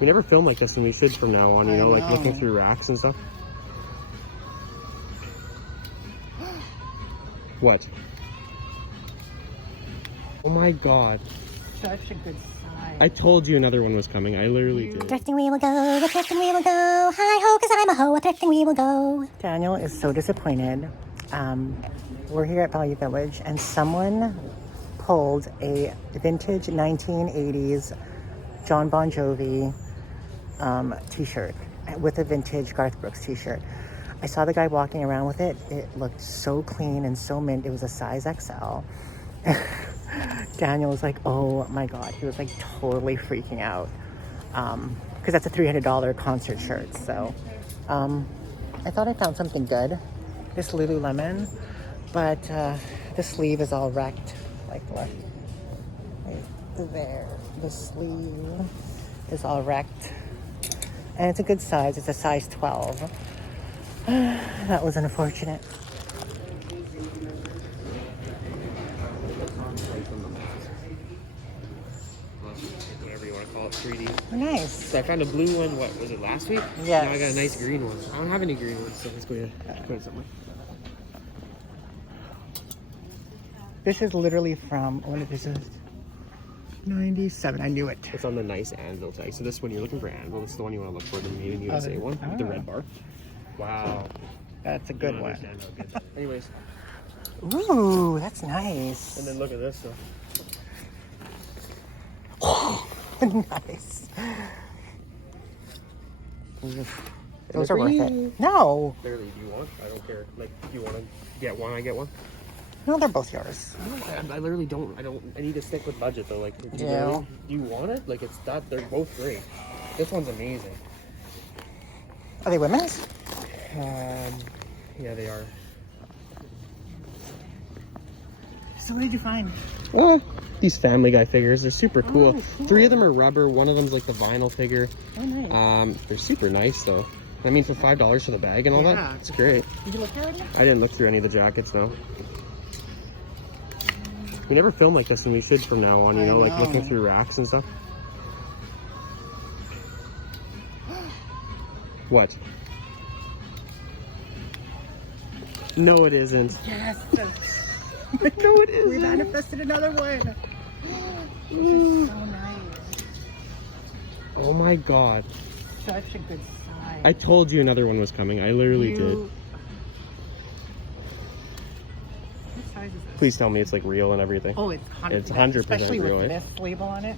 We never film like this, and we should from now on, you know, like looking through racks and stuff. What? Oh my god. Such a good size. I told you another one was coming. I literally did. Thrifting we will go, the thrifting we will go. Hi-ho, cause I'm a hoe, a thrifting we will go. Daniel is so disappointed. We're here at Value Village and someone pulled a vintage 1980s John Bon Jovi t-shirt with a vintage Garth Brooks t-shirt. I saw the guy walking around with it. It looked so clean and so mint. It was a size XL. Daniel was like, oh my God. He was like totally freaking out. Because that's a $300 concert shirt. So I thought I found something good. This Lululemon. But the sleeve is all wrecked. Like look. Right there. The sleeve is all wrecked. And it's a good size. It's a size 12. That was unfortunate. Whatever you want to call it, 3D. Oh, nice. So I found a blue one, what, was it last week? Yes. Now I got a nice green one. I don't have any green ones, so let's go somewhere. This is literally from, what is this? 97. I knew it. It's on the nice anvil tag. So this one, you're looking for anvil. This is the one you want to look for, the Made in USA one with the red bar. Wow. That's a good one. Good. Anyways. Ooh, that's nice. And then look at this Nice. Those are worth it. No. Literally, do you want? I don't care. Like, if you want to get one, I get one. No, they're both yours. I literally don't. I need to stick with budget though. Like, do you want it? Like, it's that. They're both great. This one's amazing. Are they women's? Yeah, they are. So what did you find? Oh, these Family Guy figures. They're super cool. 3 of them are rubber. One of them's like the vinyl figure. Oh, nice. They're super nice though. I mean, for $5 for the bag and all that, it's great. Did you look at it? I didn't look through any of the jackets though. We never film like this, and we should from now on, you know, like looking through racks and stuff. What? No, it isn't. Yes. No, it isn't. We manifested another one. This is so nice. Oh my god. Such a good size. I told you another one was coming. I literally did. What size is it? Please tell me it's like real and everything. Oh, it's 100%. It's 100% Especially real, with eh? this label on it.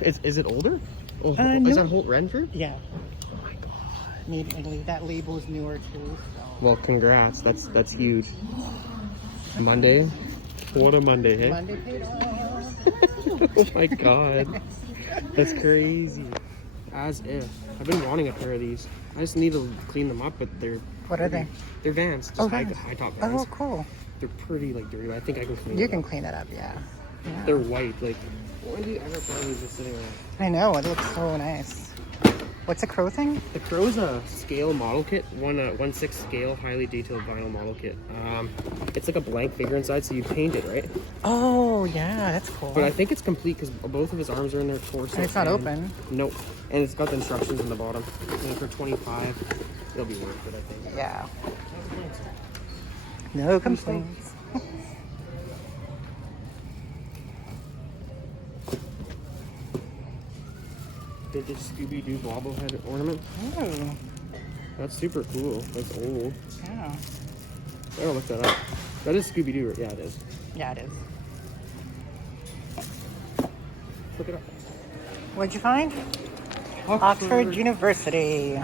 Is it older? Oh, No. is that Holt Renfrew? Yeah. Oh my god. Maybe that label is newer too. So. Well, congrats. That's huge. Monday. What a Monday, hey? Monday paid off. Oh my god. That's crazy. As if. I've been wanting a pair of these. I just need to clean them up, but they're... What are they? They're Vans. Just high top Vans. Oh, cool. They're pretty, like, dirty. I think I can clean them You up. can clean that up, yeah. They're white. Like, when do you ever find these just sitting around? I know, it looks so nice. What's a crow thing? The Crow's a scale model kit, 1/6 scale, highly detailed vinyl model kit. It's like a blank figure inside, so you paint it, right? Oh, yeah, that's cool. But I think it's complete because both of his arms are in their torso. And it's not open. Nope. And it's got the instructions in the bottom. And for $25, it'll be worth it, I think. Yeah. No complaints. Vintage Scooby-Doo Bobblehead ornament. Oh, That's super cool. That's old. yeah. I gotta look that up. That is Scooby-Doo, right? Yeah, it is. Yeah, it is. Look it up. What'd you find? Oxford University.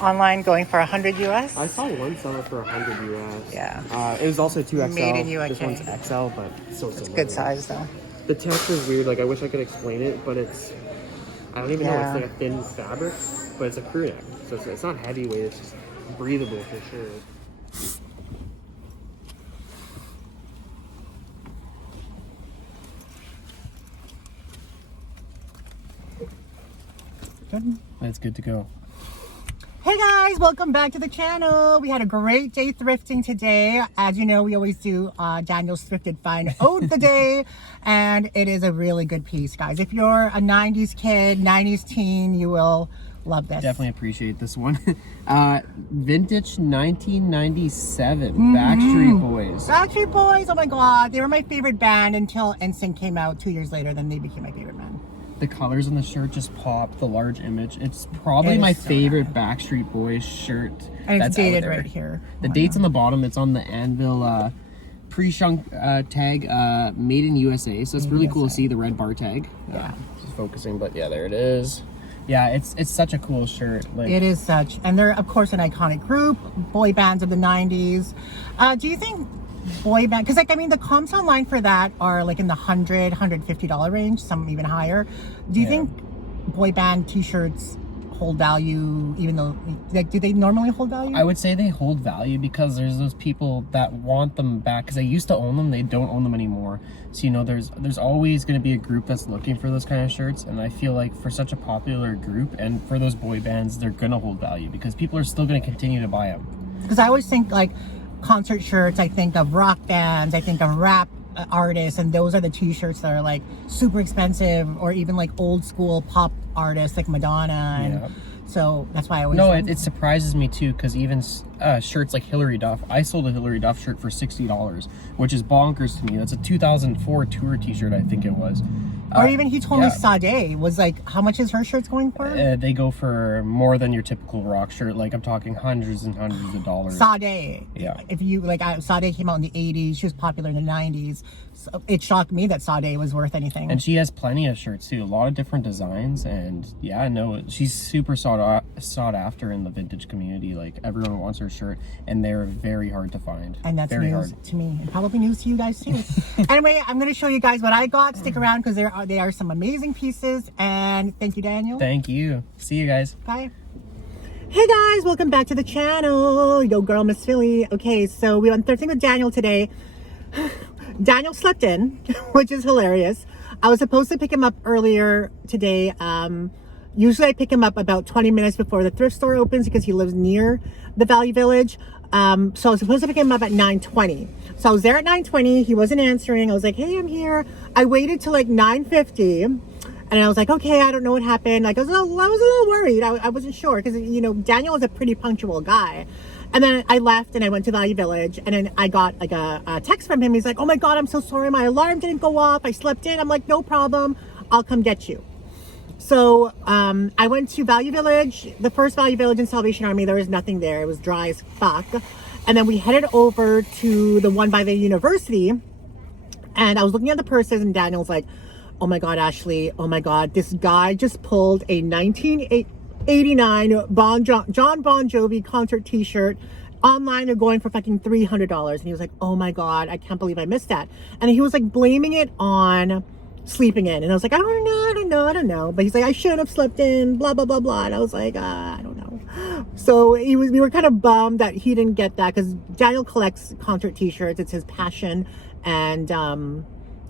Online going for 100 US? I saw one seller for 100 US. Yeah. It was also 2XL. Made in UK. This one's XL, but so It's similar. good size though. The texture is weird. Like, I wish I could explain it, but it's... I don't even know. It's like a thin fabric, but it's a crew neck. So it's not heavyweight. It's just breathable for sure. That's good to go. Hey guys! guys, welcome back to the channel. We had a great day thrifting today. As you know, we always do Daniel's Thrifted Find Ode the Day, and it is a really good piece, guys. If you're a 90s kid, 90s teen, you will love this. Definitely appreciate this one. Vintage 1997 Backstreet Boys. Backstreet Boys, oh my god, they were my favorite band until NSYNC came out 2 years later. Then they became my favorite band. The colors on the shirt just pop. The large image. It's probably my favorite Backstreet Boys shirt. And that's it's dated out there. right here. The date's on the bottom. It's on the Anvil pre-shunk tag, made in USA. So it's really cool to see the red bar tag. Yeah. Just focusing, but yeah, there it is. Yeah, it's such a cool shirt. Like, it is such, and they're of course an iconic group, boy bands of the 90s. Do you think boy band, because like I mean the comps online for that are like in the $150 range, some even higher. Do you think boy band t-shirts hold value, even though, like, do they normally hold value? I would say they hold value because there's those people that want them back because they used to own them, they don't own them anymore. So you know, there's always going to be a group that's looking for those kind of shirts, and I feel like for such a popular group and for those boy bands, they're going to hold value because people are still going to continue to buy them. Because I always think like concert shirts, I think of rock bands, I think of rap artists, and those are the t-shirts that are like super expensive, or even like old school pop artists like Madonna. And so that's why I always it surprises me too, because even shirts like Hillary Duff, I sold a Hillary Duff shirt for $60, which is bonkers to me. That's a 2004 tour t-shirt, I think it was. Or even he told me Sade was like, how much is her shirts going for? They go for more than your typical rock shirt. Like I'm talking hundreds and hundreds of dollars. Sade. Yeah. If you like, Sade came out in the 80s. She was popular in the 90s. So it shocked me that Sade was worth anything. And she has plenty of shirts too. A lot of different designs. And yeah, no, she's super sought after in the vintage community. Like everyone wants her shirt, and they're very hard to find. And that's very news hard to me, and probably news to you guys too. Anyway, I'm going to show you guys what I got. Stick around because they are some amazing pieces. And thank you, Daniel. Thank you. See you guys. Bye. Hey guys, welcome back to the channel. Yo girl, Miss Philly. Okay, so we went thrifting with Daniel today. Daniel slept in, which is hilarious. I was supposed to pick him up earlier today. Usually I pick him up about 20 minutes before the thrift store opens because he lives near the Value Village. So I was supposed to pick him up at 9:20. So I was there at 9:20. He wasn't answering. I was like, hey, I'm here. I waited till like 9:50. And I was like, okay, I don't know what happened. Like I was a little worried. I wasn't sure because, you know, Daniel is a pretty punctual guy. And then I left and I went to Value Village, and then I got like a text from him. He's like, oh my God, I'm so sorry. My alarm didn't go off. I slept in. I'm like, no problem. I'll come get you. So I went to Value Village, the first Value Village in Salvation Army. There was nothing there. It was dry as fuck. And then we headed over to the one by the university, and I was looking at the purses, and Daniel's like, oh my God, Ashley, oh my God, this guy just pulled a 1989 John Bon Jovi concert t-shirt. Online they're going for fucking $300. And he was like, oh my God, I can't believe I missed that. And he was like blaming it on sleeping in. And I was like, I don't know. But he's like, I shouldn't have slept in, blah, blah, blah, blah. And I was like, I don't know. So we were kind of bummed that he didn't get that, because Daniel collects concert t-shirts. It's his passion. And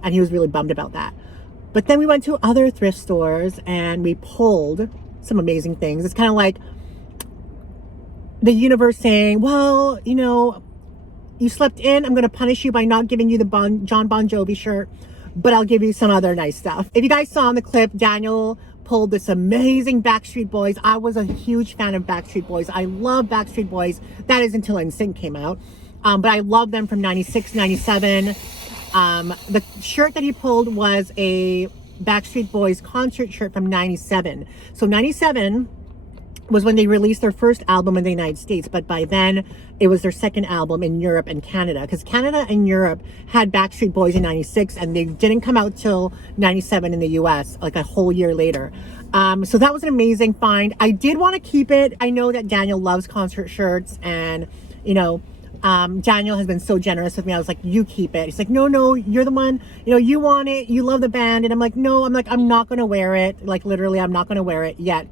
he was really bummed about that. But then we went to other thrift stores and we pulled some amazing things. It's kind of like the universe saying, well, you know, you slept in, I'm going to punish you by not giving you the John Bon Jovi shirt, but I'll give you some other nice stuff. If you guys saw in the clip, Daniel pulled this amazing Backstreet Boys. I was a huge fan of Backstreet Boys. I love Backstreet Boys. That is until NSYNC came out. But I love them from 96, 97. The shirt that he pulled was a Backstreet Boys concert shirt from 97. So 97 was when they released their first album in the United States, but by then it was their second album in Europe and Canada, because Canada and Europe had Backstreet Boys in 96 and they didn't come out till 97 in the US, like a whole year later. So that was an amazing find. I did want to keep it. I know that Daniel loves concert shirts, and you know, Daniel has been so generous with me. I was like, you keep it. He's like, no, you're the one, you know, you want it, you love the band. And I'm like, no, I'm not going to wear it. Like literally, I'm not going to wear it yet.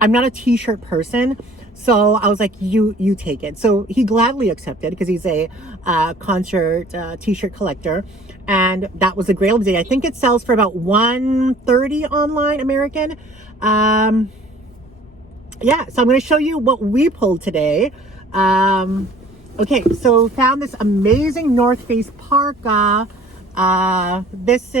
I'm not a t-shirt person. So I was like, you take it. So he gladly accepted, because he's a concert t-shirt collector. And that was a great day. I think it sells for about $130 online American. yeah, so I'm going to show you what we pulled today. Okay, so found this amazing North Face parka. This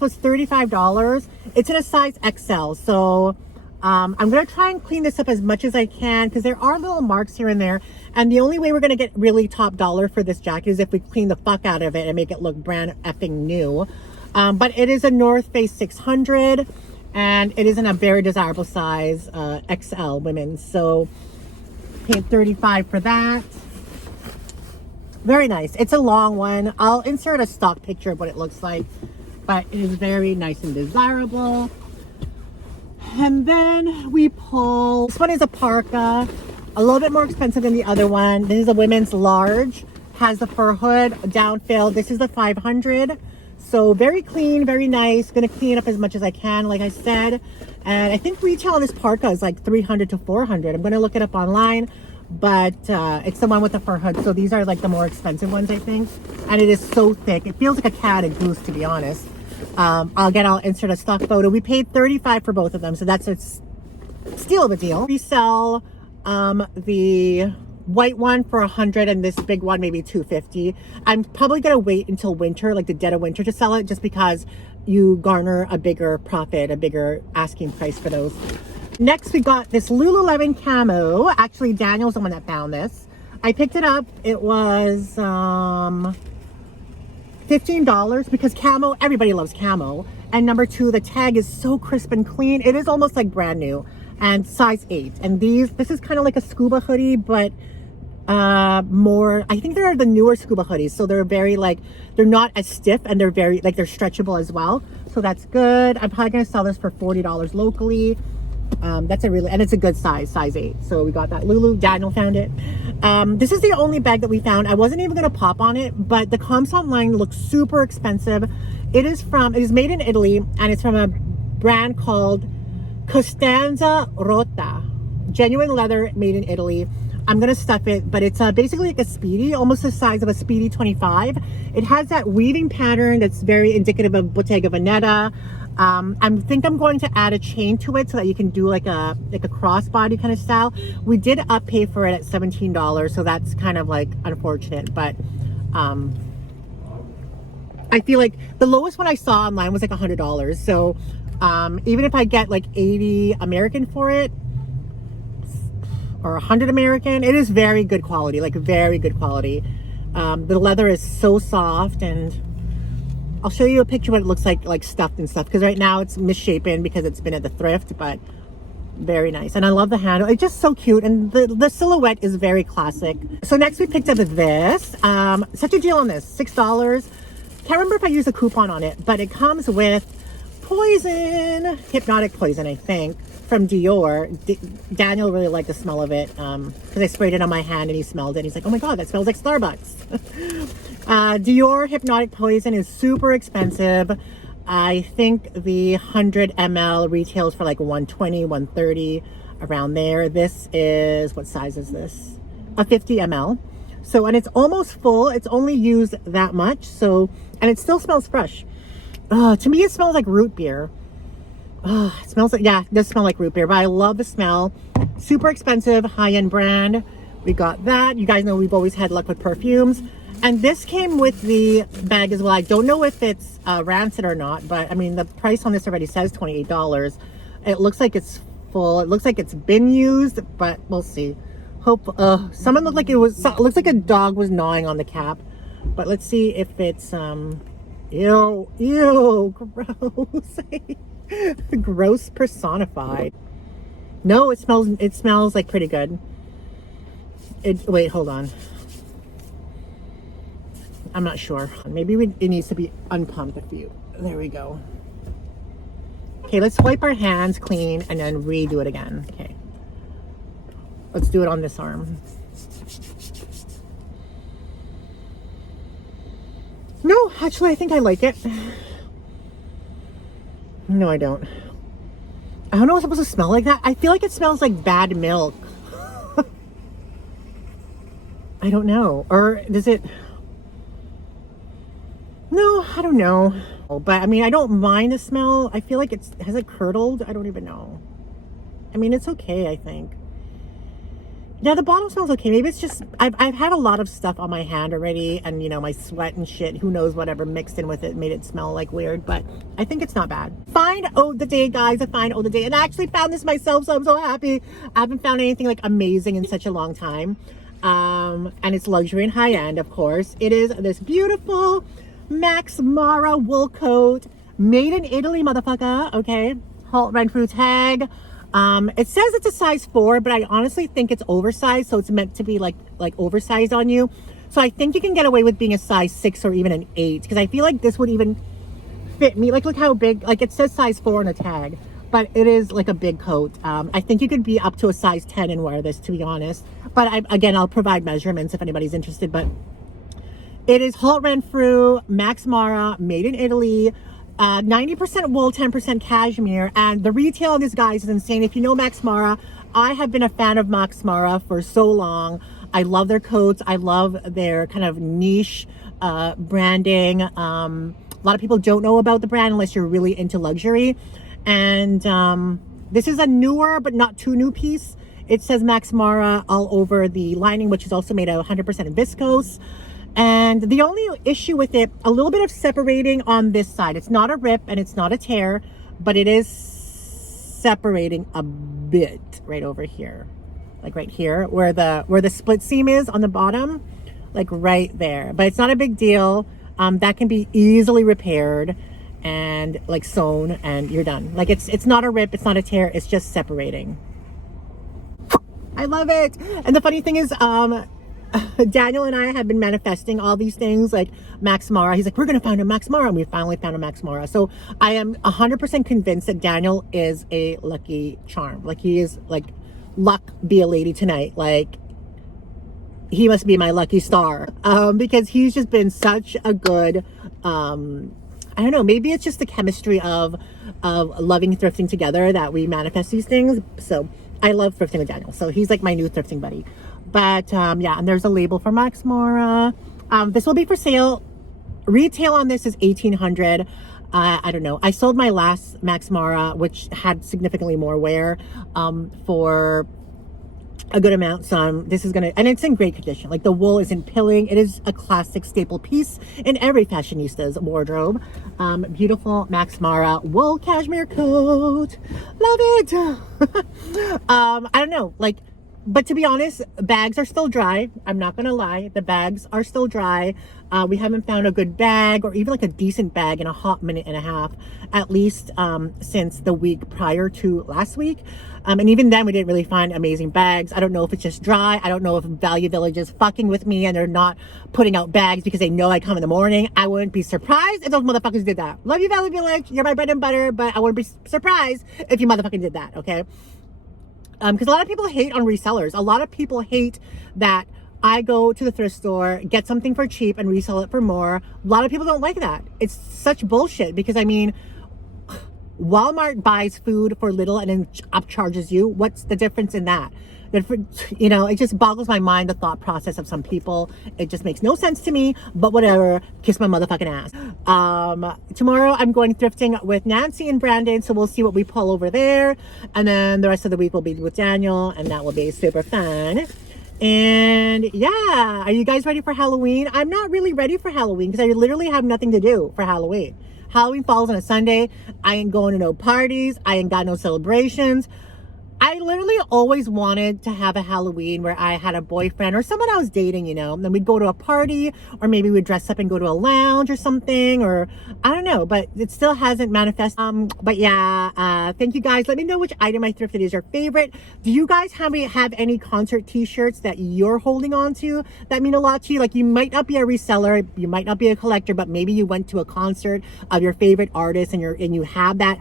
was $35. It's in a size XL. So I'm going to try and clean this up as much as I can because there are little marks here and there. And the only way we're going to get really top dollar for this jacket is if we clean the fuck out of it and make it look brand effing new. But it is a North Face 600 and it is in a very desirable size, XL women. So paid $35 for that. Very nice. It's a long one. I'll insert a stock picture of what it looks like, but it is very nice and desirable. And then we pull, this one is a parka, a little bit more expensive than the other one. This is a women's large, has the fur hood, down fill. This is the 500. So very clean, very nice. Gonna clean it up as much as I can, like I said. And I think retail on this parka is like $300 to $400. I'm gonna look it up online, but it's the one with the fur hood. So these are like the more expensive ones, I think. And it is so thick. It feels like a cat and goose, to be honest. I'll insert a stock photo. We paid $35 for both of them, so that's a steal of a deal. We sell the white one for $100 and this big one maybe $250. I'm probably gonna wait until winter, like the dead of winter, to sell it, just because you garner a bigger profit, a bigger asking price for those. Next, we got this Lululemon Camo. Actually, Daniel's the one that found this. I picked it up. It was $15 because camo, everybody loves camo. And number two, the tag is so crisp and clean. It is almost like brand new, and size 8. And this is kind of like a scuba hoodie, but more, I think they're the newer scuba hoodies. So they're very like, they're not as stiff and they're very like, they're stretchable as well. So that's good. I'm probably gonna sell this for $40 locally. That's a really, and it's a good size 8. So we got that. Lulu, Daniel found it. This is the only bag that we found. I wasn't even gonna pop on it, but the comps online look super expensive. It is made in Italy, and it's from a brand called Costanza Rotta. Genuine leather, made in Italy. I'm gonna stuff it, but it's basically like a Speedy, almost the size of a Speedy 25. It has that weaving pattern that's very indicative of Bottega Veneta. I think I'm going to add a chain to it so that you can do like a crossbody kind of style. We did up pay for it at $17, so that's kind of like unfortunate, but I feel like the lowest one I saw online was like $100. So even if I get like 80 American for it, or 100 American, it is very good quality, like very good quality. The leather is so soft, and I'll show you a picture of what it looks like stuffed and stuff, because right now it's misshapen because it's been at the thrift, but very nice. And I love the handle. It's just so cute, and the silhouette is very classic. So next we picked up this. Such a deal on this, $6. Can't remember if I used a coupon on it, but it comes with Poison, Hypnotic Poison, I think, from Dior. Daniel really liked the smell of it because I sprayed it on my hand and he smelled it. He's like, oh my God, that smells like Starbucks. Dior Hypnotic Poison is super expensive. I think the 100 ml retails for like $120, $130, around there. This is, what size is this? A 50 ml. So, and it's almost full. It's only used that much. So, and it still smells fresh. To me, it smells like root beer. It smells like, yeah, it does smell like root beer, but I love the smell. Super expensive, high-end brand. We got that. You guys know we've always had luck with perfumes. And this came with the bag as well. I don't know if it's rancid or not, but I mean, the price on this already says $28. It looks like it's full. It looks like it's been used, but we'll see. Hope, someone looked like it looks like a dog was gnawing on the cap, but let's see if it's, ew, gross. Gross personified. No, it smells like pretty good. Wait, hold on. I'm not sure. Maybe it needs to be unpumped a few. There we go. Okay, let's wipe our hands clean and then redo it again. Okay. Let's do it on this arm. No, actually, I think I like it. No, I don't. I don't know what's supposed to smell like that. I feel like it smells like bad milk. I don't know. Or does it? No, I don't know. But I mean, I don't mind the smell. I feel like has it curdled? I don't even know. I mean, it's okay, I think. Now the bottom smells okay. Maybe it's just I've had a lot of stuff on my hand already, and you know, my sweat and shit, who knows, whatever mixed in with it made it smell like weird, but I think it's not bad. Find of the day, guys. A find of the day, and I actually found this myself, so I'm so happy. I haven't found anything like amazing in such a long time. And it's luxury and high end, of course. It is this beautiful Max Mara wool coat, made in Italy, motherfucker. Okay, halt rent through tag. It says it's a size 4, but I honestly think it's oversized, so it's meant to be like oversized on you. So I think you can get away with being a size 6 or even an 8, because I feel like this would even fit me. Like, look how big, like it says size 4 on a tag, but it is like a big coat. I think you could be up to a size 10 and wear this, to be honest. But again, I'll provide measurements if anybody's interested. But it is halt rent through, Max Mara, made in Italy. 90% wool, 10% cashmere, and the retail on this, guys, is insane. If you know Max Mara, I have been a fan of Max Mara for so long. I love their coats. I love their kind of niche branding. A lot of people don't know about the brand unless you're really into luxury. And this is a newer but not too new piece. It says Max Mara all over the lining, which is also made of 100% viscose. And the only issue with it, a little bit of separating on this side. It's not a rip and it's not a tear, but it is separating a bit right over here. Like right here where the split seam is on the bottom, like right there. But it's not a big deal. That can be easily repaired and like sewn, and you're done. Like it's not a rip, it's not a tear, it's just separating. I love it. And the funny thing is, Daniel and I have been manifesting all these things like Max Mara. He's like, we're gonna find a Max Mara, and we finally found a Max Mara. So I am 100% convinced that Daniel is a lucky charm. Like, he is like, luck be a lady tonight. Like, he must be my lucky star, because he's just been such a good, I don't know, maybe it's just the chemistry of loving thrifting together that we manifest these things. So I love thrifting with Daniel, so he's like my new thrifting buddy. But yeah, and there's a label for Max Mara. This will be for sale. Retail on this is $1,800. I don't know. I sold my last Max Mara, which had significantly more wear, for a good amount. So this is gonna, and it's in great condition. Like, the wool isn't pilling. It is a classic staple piece in every fashionista's wardrobe. Beautiful Max Mara wool cashmere coat. Love it. I don't know, like, but to be honest, bags are still dry. I'm not gonna lie, the bags are still dry. We haven't found a good bag, or even like a decent bag, in a hot minute and a half, at least since the week prior to last week. And even then, we didn't really find amazing bags. I don't know if it's just dry. I don't know if Value Village is fucking with me and they're not putting out bags because they know I come in the morning. I wouldn't be surprised if those motherfuckers did that. Love you, Value Village. You're my bread and butter, but I wouldn't be surprised if you motherfucking did that, okay? Because a lot of people hate on resellers. A lot of people hate that I go to the thrift store, get something for cheap, and resell it for more. A lot of people don't like that. It's such bullshit, because I mean, Walmart buys food for little and then upcharges you. What's the difference in that? You know, it just boggles my mind, the thought process of some people. It just makes no sense to me, but whatever. Kiss my motherfucking ass. Tomorrow I'm going thrifting with Nancy and Brandon, so we'll see what we pull over there. And then the rest of the week will be with Daniel, and that will be super fun. And yeah, are you guys ready for Halloween? I'm not really ready for Halloween because I literally have nothing to do for Halloween. Halloween falls on a Sunday. I ain't going to no parties. I ain't got no celebrations. I literally always wanted to have a Halloween where I had a boyfriend or someone I was dating, you know, and then we'd go to a party, or maybe we'd dress up and go to a lounge or something, or I don't know, but it still hasn't manifested. But yeah, thank you guys. Let me know which item I thrifted is your favorite. Do you guys have any concert t-shirts that you're holding on to that mean a lot to you? Like, you might not be a reseller, you might not be a collector, but maybe you went to a concert of your favorite artist and you have that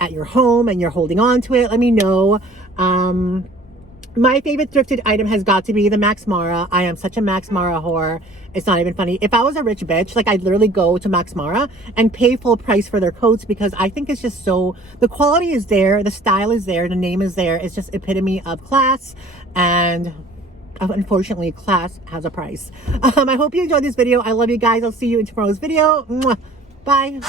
at your home and you're holding on to it. Let me know. My favorite thrifted item has got to be the Max Mara. I am such a Max Mara whore. It's not even funny. If I was a rich bitch, like, I'd literally go to Max Mara and pay full price for their coats, because I think it's just so, the quality is there, the style is there, the name is there. It's just epitome of class, and unfortunately, class has a price. I hope you enjoyed this video. I love you guys. I'll see you in tomorrow's video. Mwah. Bye.